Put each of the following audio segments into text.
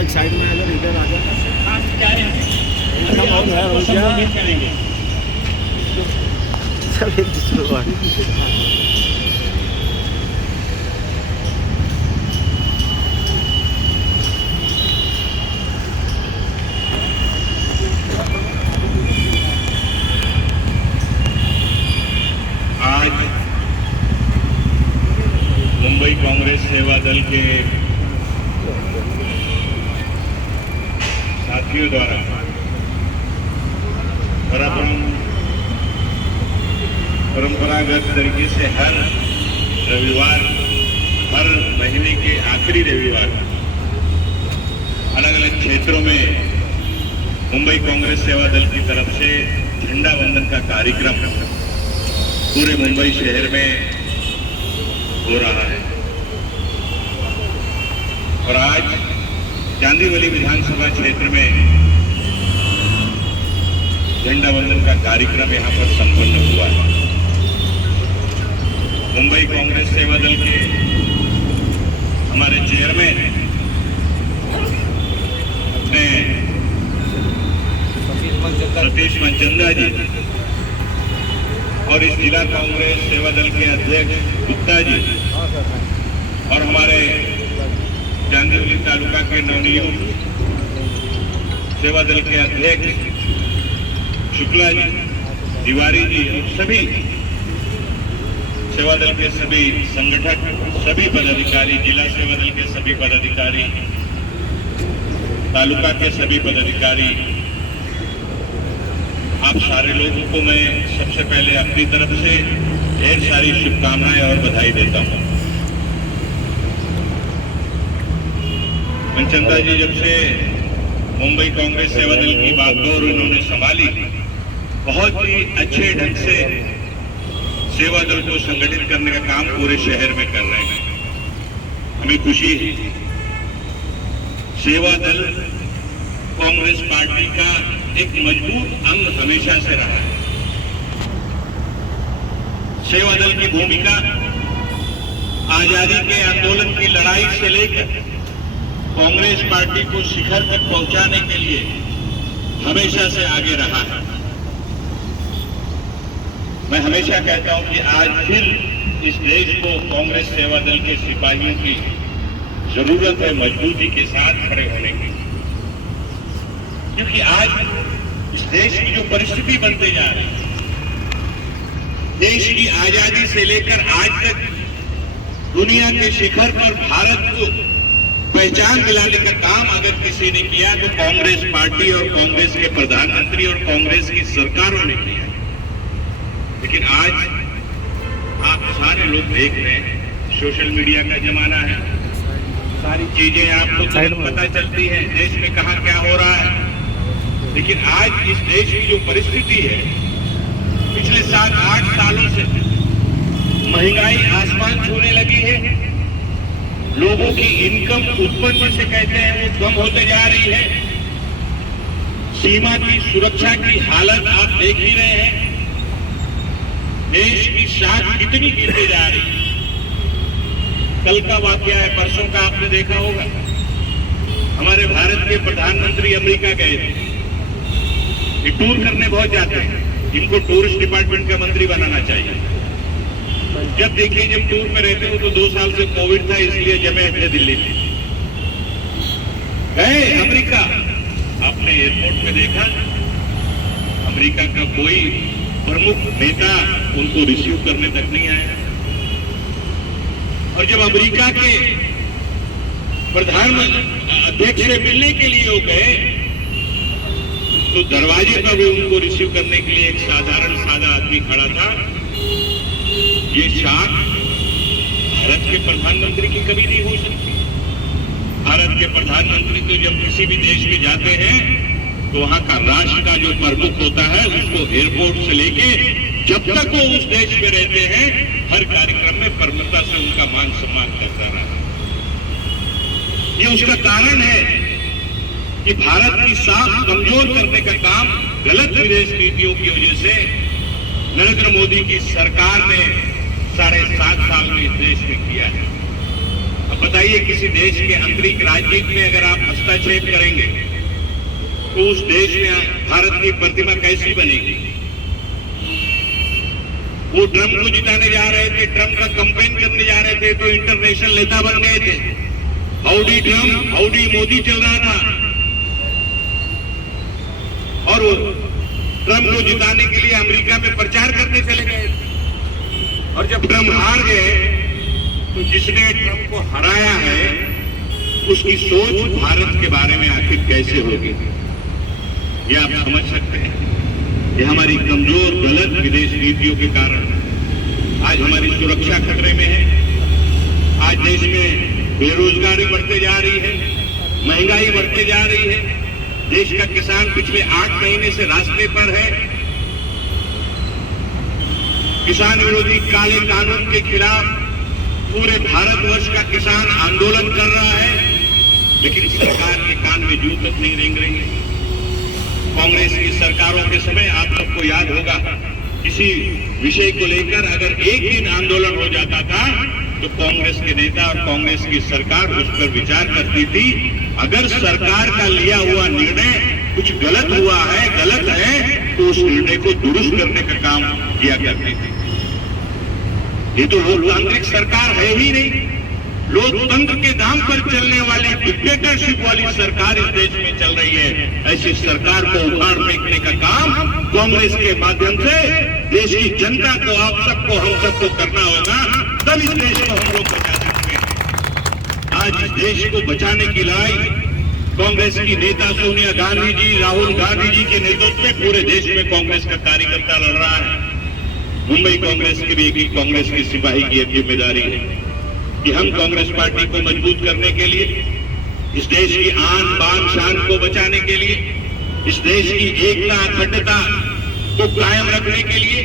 एक साइड में अगर इधर आ जाए करेंगे सब एक दूसरे को आज मुंबई कांग्रेस सेवा दल के साथियों द्वारा परंपरागत तरीके से हर रविवार, हर महीने के आखिरी रविवार अलग अलग क्षेत्रों में मुंबई कांग्रेस सेवा दल की तरफ से झंडा वंदन का कार्यक्रम पूरे मुंबई शहर में हो रहा है। और आज चांदीवली विधानसभा क्षेत्र में झंडा वंदन का कार्यक्रम यहां पर संपन्न हुआ है। मुंबई कांग्रेस सेवा दल के हमारे चेयरमैन अपने सतीश मनचंदा जी और इस जिला कांग्रेस सेवा दल के अध्यक्ष गुप्ता जी और हमारे चांदीवली तालुका के नवनियुक्त सेवा दल के अध्यक्ष शुक्ला जी, तिवारी जी और सभी सेवा दल के सभी संगठक, सभी पदाधिकारी, जिला सेवा दल के सभी पदाधिकारी, तालुका के सभी पदाधिकारी, आप सारे लोगों को मैं सबसे पहले अपनी तरफ से ढेर सारी शुभकामनाएं और बधाई देता हूं। मनचंदा जी जब से मुंबई कांग्रेस सेवा दल की बागडोर उन्होंने संभाली, बहुत ही अच्छे ढंग से सेवा दल को संगठित करने का काम पूरे शहर में कर रहे हैं। हमें खुशी है। सेवा दल कांग्रेस पार्टी का एक मजबूत अंग हमेशा से रहा है। सेवा दल की भूमिका आजादी के आंदोलन की लड़ाई से लेकर कांग्रेस पार्टी को शिखर तक पहुंचाने के लिए हमेशा से आगे रहा है। मैं हमेशा कहता हूं कि आज फिर इस देश को कांग्रेस सेवा दल के सिपाहियों की जरूरत है, मजबूती के साथ खड़े होने की, क्योंकि आज इस देश की जो परिस्थिति बनते जा रही है, देश की आजादी से लेकर आज तक दुनिया के शिखर पर भारत को पहचान दिलाने का काम अगर किसी ने किया तो कांग्रेस पार्टी और कांग्रेस के प्रधानमंत्री और कांग्रेस की सरकारों ने किया। लेकिन आज आप सारे लोग देख रहे हैं, सोशल मीडिया का जमाना है, सारी चीजें आपको पता चलती हैं, देश में कहां क्या हो रहा है। लेकिन आज इस देश की जो परिस्थिति है, पिछले 7-8 सालों से महंगाई आसमान छूने लगी है, लोगों की इनकम उत्पन्न जिसे कहते हैं वो कम होते जा रही है, सीमा की सुरक्षा की हालत आप देख ही रहे हैं, देश की शाख कितनी गिरती जा रही है। कल का वाकया है, परसों का आपने देखा होगा, हमारे भारत के प्रधानमंत्री अमेरिका गए थे। ये टूर करने बहुत जाते हैं, इनको टूरिस्ट डिपार्टमेंट का मंत्री बनाना चाहिए। जब देखिए जब टूर में रहते हो तो 2 साल से कोविड था, इसलिए जमे थे दिल्ली में, गए अमेरिका। आपने एयरपोर्ट में देखा अमेरिका का कोई प्रमुख नेता उनको रिसीव करने तक नहीं आया। और जब अमेरिका के प्रधानमंत्री अध्यक्ष से मिलने के लिए वो गए तो दरवाजे पर भी उनको रिसीव करने के लिए एक सादा आदमी खड़ा था। ये शाख भारत के प्रधानमंत्री की कभी नहीं हो सकती। भारत के प्रधानमंत्री तो जब किसी भी देश में जाते हैं तो वहां का राष्ट्र का जो प्रमुख होता है उसको एयरपोर्ट से लेके जब तक वो उस देश में रहते हैं हर कार्यक्रम में प्रमुखता से उनका मान सम्मान करता रहा। ये उसका कारण है कि भारत की साख कमजोर करने का काम गलत विदेश नीतियों की वजह से नरेंद्र मोदी की सरकार ने 7.5 साल में इस देश में किया है। अब बताइए, किसी देश के आंतरिक राजनीति में अगर आप हस्तक्षेप करेंगे तो उस देश में भारत की प्रतिमा कैसी बनेगी? वो ट्रंप को जिताने जा रहे थे, ट्रंप का कैंपेन करने जा रहे थे, तो इंटरनेशनल नेता बन गए थे। हाउडी ट्रंप, हाउडी मोदी चल रहा था, और वो ट्रंप को जिताने के लिए अमेरिका में प्रचार करने चले गए। और जब ट्रंप हार गए तो जिसने ट्रंप को हराया है उसकी सोच भारत के बारे में आखिर कैसे होगी, ये आप समझ सकते हैं। ये हमारी कमजोर गलत विदेश नीतियों के कारण आज हमारी सुरक्षा खतरे में है। आज देश में बेरोजगारी बढ़ते जा रही है, महंगाई बढ़ते जा रही है। देश का किसान पिछले 8 महीने से रास्ते पर है। किसान विरोधी काले कानून के खिलाफ पूरे भारतवर्ष का किसान आंदोलन कर रहा है, लेकिन सरकार के कान में जूं तक नहीं रेंग रही है। कांग्रेस की सरकारों के समय आप सबको याद होगा, किसी विषय को लेकर अगर एक दिन आंदोलन हो जाता था तो कांग्रेस के नेता और कांग्रेस की सरकार उस पर विचार करती थी। अगर सरकार का लिया हुआ निर्णय कुछ गलत हुआ है, गलत है, तो उस निर्णय को दुरुस्त करने का काम किया करती थी। ये तो लोकतांत्रिक सरकार है ही नहीं। लोकतंत्र के नाम पर चलने वाली डिक्टेटरशिप वाली सरकार इस देश में चल रही है। ऐसी सरकार को उखाड़ फेंकने का काम कांग्रेस के माध्यम से देश की जनता को, आप सबको, हम सबको करना होगा, तब इस देश को हम लोग बचा सकते हैं। आज इस देश को बचाने की लड़ाई कांग्रेस की नेता सोनिया गांधी जी, राहुल गांधी जी के नेतृत्व में पूरे देश में कांग्रेस का कार्यकर्ता लड़ रहा है। मुंबई कांग्रेस के भी एक कांग्रेस की सिपाही की जिम्मेदारी है कि हम कांग्रेस पार्टी को मजबूत करने के लिए, इस देश की आन बान शान को बचाने के लिए, इस देश की एकता अखंडता को कायम रखने के लिए,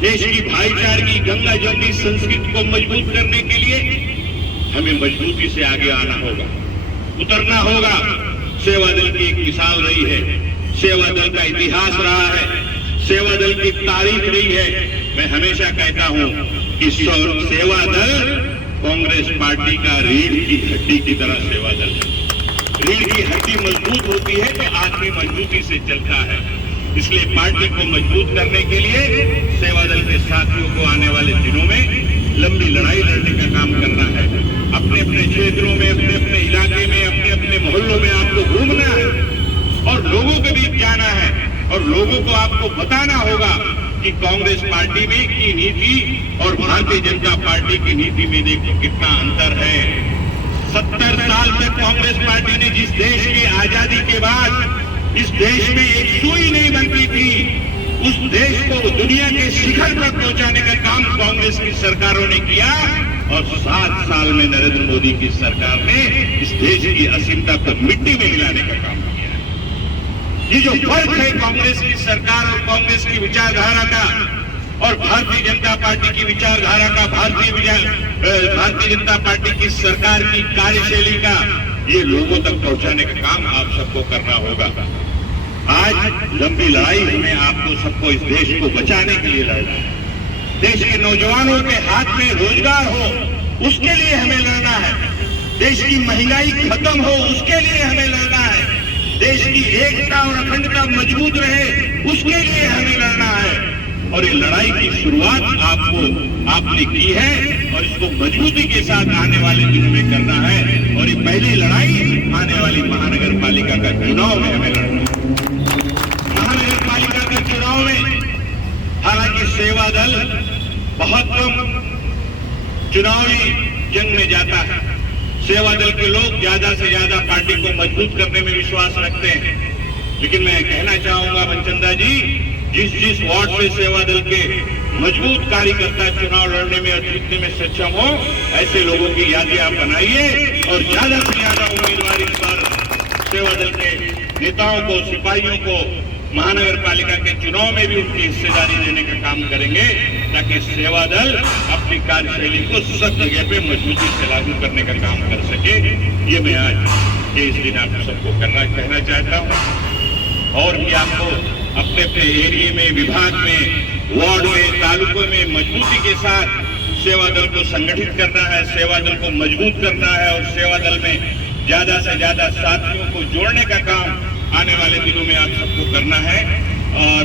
देश की भाईचारे की गंगा जमनी संस्कृति को मजबूत करने के लिए हमें मजबूती से आगे आना होगा, उतरना होगा। सेवा दल की एक मिसाल रही है, सेवा दल का इतिहास रहा है, सेवा दल की तारीख रही है। मैं हमेशा कहता हूं कि सेवा दल कांग्रेस पार्टी का रीढ़ की हड्डी की तरह सेवा दल है। रीढ़ की हड्डी मजबूत होती है तो आदमी मजबूती से चलता है। इसलिए पार्टी को मजबूत करने के लिए सेवा दल के साथियों को आने वाले दिनों में लंबी लड़ाई लड़ने का काम करना है। अपने अपने क्षेत्रों में, अपने अपने इलाके में, अपने अपने मोहल्लों में आपको घूमना है और लोगों के बीच जाना है और लोगों को आपको बताना होगा कि कांग्रेस पार्टी में की नीति और भारतीय जनता पार्टी की नीति में देखो कितना अंतर है। 70 साल तक कांग्रेस पार्टी ने जिस देश की आजादी के बाद इस देश में एक सुई नहीं बनती थी, उस देश को दुनिया के शिखर पर पहुंचाने का काम कांग्रेस की सरकारों ने किया और 7 साल में नरेंद्र मोदी की सरकार ने इस देश की असीमता को मिट्टी में मिलाने का काम किया। ये जो फर्क है कांग्रेस की सरकार और कांग्रेस की विचारधारा का और भारतीय जनता पार्टी की विचारधारा का, भारतीय जनता पार्टी की सरकार की कार्यशैली का, ये लोगों तक पहुंचाने का काम आप सबको करना होगा। आज लंबी लड़ाई हमें आपको सबको इस देश को बचाने के लिए लड़ना है। देश के नौजवानों के हाथ में रोजगार हो उसके लिए हमें लड़ना है। देश की महंगाई खत्म हो उसके लिए हमें लड़ना है। देश की एकता और अखंडता मजबूत रहे उसके लिए हमें लड़ना है। और ये लड़ाई की शुरुआत आपने की है और इसको मजबूती के साथ आने वाले दिनों में करना है। और ये पहली लड़ाई आने वाली महानगर पालिका का चुनाव में हमें लड़ना है। महानगर पालिका के चुनाव में हालांकि सेवा दल बहुत कम चुनावी जंग में जाता है। सेवा दल के लोग ज्यादा से ज्यादा पार्टी को मजबूत करने में विश्वास रखते हैं, लेकिन मैं कहना चाहूंगा मनचंदा जी, जिस वार्ड से सेवा दल के मजबूत कार्यकर्ता चुनाव लड़ने में और जीतने में सक्षम हो, ऐसे लोगों की यादी आप बनाइए और ज्यादा से ज्यादा उम्मीदवार इस बार सेवा दल के नेताओं को, सिपाहियों को महानगर पालिका के चुनाव में भी उनकी हिस्सेदारी देने का काम करेंगे, ताकि सेवा दल अपनी कार्यशैली को सब जगह पे मजबूती से लागू करने का काम कर सके। ये मैं आज के इस दिन आप सबको कहना चाहता हूँ। और भी आपको अपने अपने एरिया में, विभाग में, वार्ड में, तालुकों में मजबूती के साथ सेवा दल को संगठित करना है, सेवा दल को मजबूत करना है और सेवा दल में ज्यादा से ज्यादा साथियों को जोड़ने का काम आने वाले दिनों में आप सबको करना है। और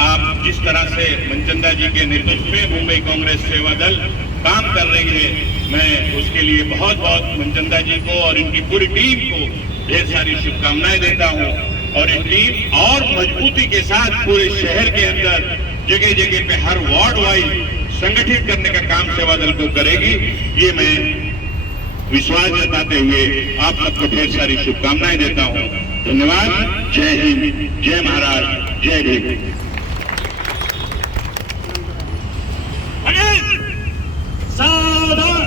आप जिस तरह से मनचंदा जी के नेतृत्व में मुंबई कांग्रेस सेवा दल काम कर रही है, मैं उसके लिए बहुत बहुत मनचंदा जी को और इनकी पूरी टीम को ढेर सारी शुभकामनाएं देता हूं। और ये टीम और मजबूती के साथ पूरे शहर के अंदर जगह जगह पे हर वार्ड वाइज संगठित करने का काम सेवा दल को करेगी, ये मैं विश्वास जताते हुए आप सबको ढेर सारी शुभकामनाएं देता हूं। धन्यवाद। जय हिंद, जय महाराज, जय भीम। सावधान,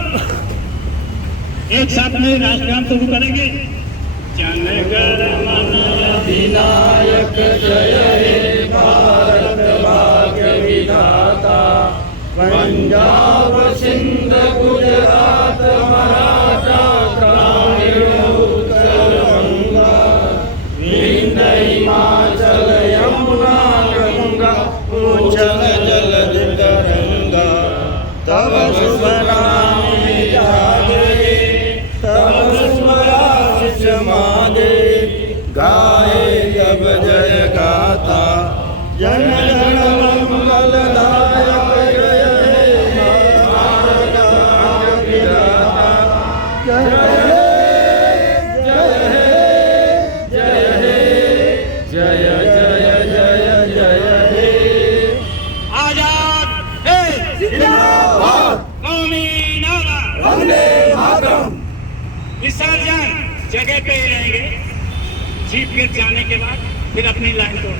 एक साथ में राष्ट्रगान शुरू करेंगे। जनगण मन अधिनायक जय हे भारत भाग्य विधाता, पंजाब सिंध गुजरात मराठा द्राविड़ उत्कल गंगा, विंध्य हिमाचल यमुना गंगा, उच्चल जलधि तरंगा, तब शुभ नाम जागे, तब स्वराज मागे, गाए जब जय गाता, जन गण मंगलदायक जय हे भारत भाग्य विधाता, जय हे जय हे जय जय जय जय हे। आजाद है जिंदाबाद, कौमी नारा वंदे मातरम। विसर्जन जगह पे ही रहेंगे, जीप गिर जाने के बाद फिर अपनी लाइन तोड़